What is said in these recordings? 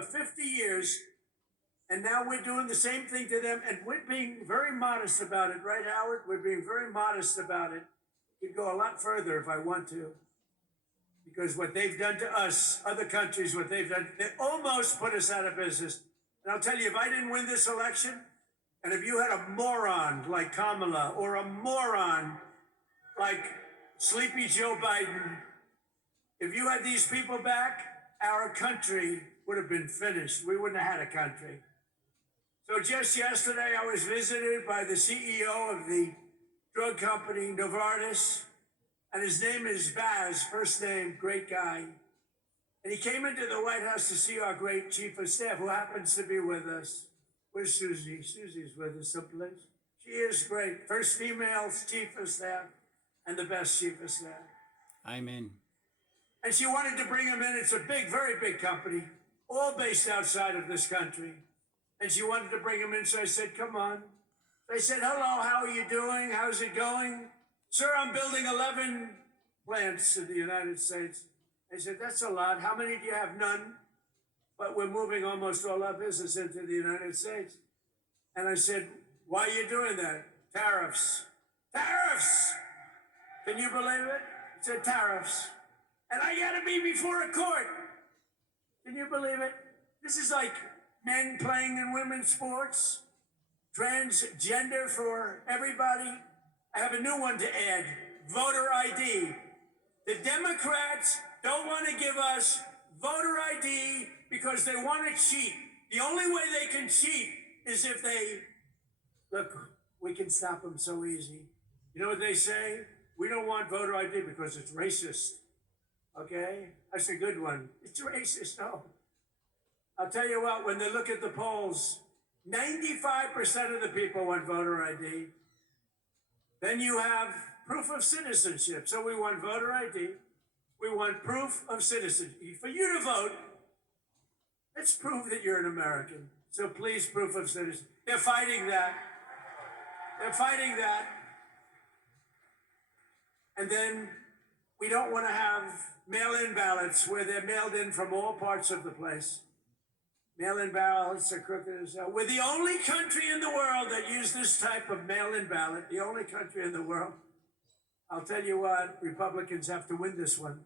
for 50 years, and now we're doing the same thing to them, and we're being very modest about it, right, Howard? We're being very modest about it. We could go a lot further if I want to, because what they've done to us, other countries, what they've done, they almost put us out of business. And I'll tell you, if I didn't win this election, and if you had a moron like Kamala or a moron like Sleepy Joe Biden, if you had these people back, our country would have been finished. We wouldn't have had a country. So just yesterday, I was visited by the CEO of the drug company, Novartis, and his name is Baz, first name, great guy. And he came into the White House to see our great chief of staff, who happens to be with us. Where's Susie? Susie's with us someplace. She is great. First female chief of staff and the best chief of staff. Amen. And she wanted to bring him in. It's a big, very big company, all based outside of this country. And she wanted to bring him in, so I said, come on. They said, hello, how are you doing? How's it going? Sir, I'm building 11 plants in the United States. I said, that's a lot. How many do you have? None. But we're moving almost all our business into the United States. And I said, why are you doing that? Tariffs. Tariffs! Can you believe it? It said tariffs. And I got to be before a court. Can you believe it? This is like men playing in women's sports, transgender for everybody. I have a new one to add, voter ID. The Democrats don't want to give us voter ID because they want to cheat. The only way they can cheat is if they, look, we can stop them so easy. You know what they say? We don't want voter ID because it's racist. Okay? That's a good one. It's racist, no. I'll tell you what, when they look at the polls, 95% of the people want voter ID. Then you have proof of citizenship. So we want voter ID. We want proof of citizenship. For you to vote, let's prove that you're an American. So please, proof of citizenship. They're fighting that. They're fighting that. And then we don't want to have mail-in ballots where they're mailed in from all parts of the place. Mail-in ballots are crooked as hell. We're the only country in the world that use this type of mail-in ballot. The only country in the world. I'll tell you what, Republicans have to win this one.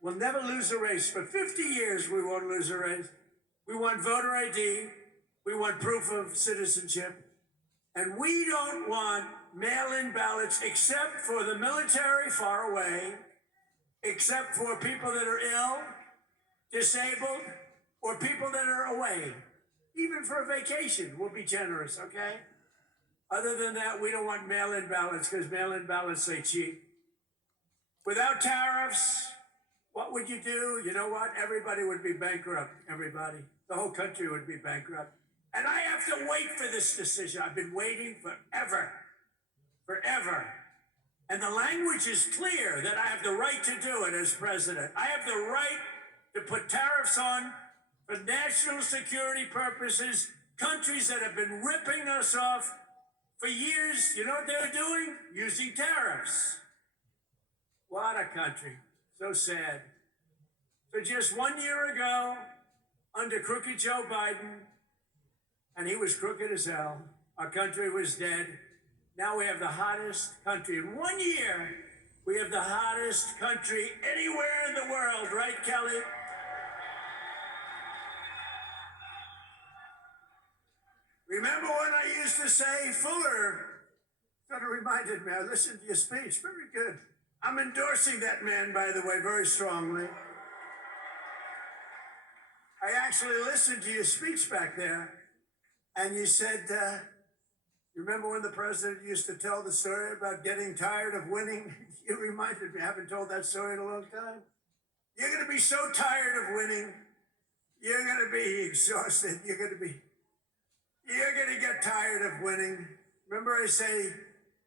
We'll never lose a race. For 50 years, we won't lose a race. We want voter ID. We want proof of citizenship. And we don't want mail-in ballots except for the military far away, except for people that are ill, disabled, or people that are away. Even for a vacation, we'll be generous, okay? Other than that, we don't want mail-in ballots because mail-in ballots say cheat. Without tariffs, what would you do? You know what? Everybody would be bankrupt, everybody. The whole country would be bankrupt. And I have to wait for this decision. I've been waiting forever. Forever. And the language is clear that I have the right to do it as president. I have the right to put tariffs on for national security purposes, countries that have been ripping us off for years. You know what they're doing? Using tariffs. What a country. So sad. So just 1 year ago, under crooked Joe Biden, and he was crooked as hell, our country was dead. Now we have the hottest country. In 1 year, we have the hottest country anywhere in the world, right, Kelly? Remember when I used to say, Fuller, kind of reminded me, I listened to your speech, very good. I'm endorsing that man, by the way, very strongly. I actually listened to your speech back there, and you said, you remember when the president used to tell the story about getting tired of winning? You reminded me, I haven't told that story in a long time. You're going to be so tired of winning, you're going to be exhausted, you're going to get tired of winning. Remember I say,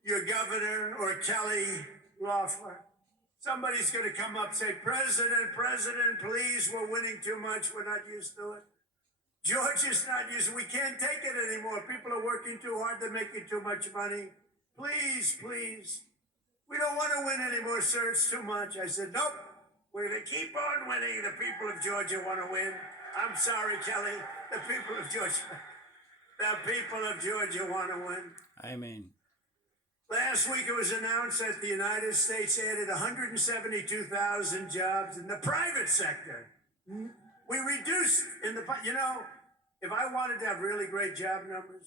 your governor or Kelly Loeffler, somebody's going to come up and say, President, please, we're winning too much. We're not used to it. George is not used to it. We can't take it anymore. People are working too hard. They're making too much money. Please. We don't want to win anymore, sir. It's too much. I said, nope. We're going to keep on winning. The people of Georgia want to win. I'm sorry, Kelly. The people of Georgia want to win. Amen. Last week it was announced that the United States added 172,000 jobs in the private sector. We reduced if I wanted to have really great job numbers,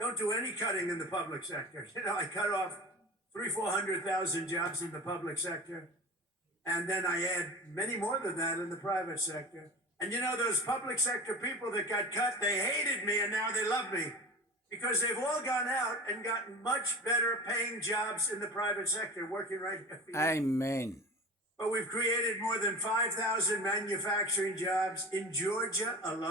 don't do any cutting in the public sector. I cut off 400,000 jobs in the public sector, and then I add many more than that in the private sector. And those public sector people that got cut, they hated me, and now they love me. Because they've all gone out and gotten much better paying jobs in the private sector, working right here for you. Amen. But we've created more than 5,000 manufacturing jobs in Georgia alone.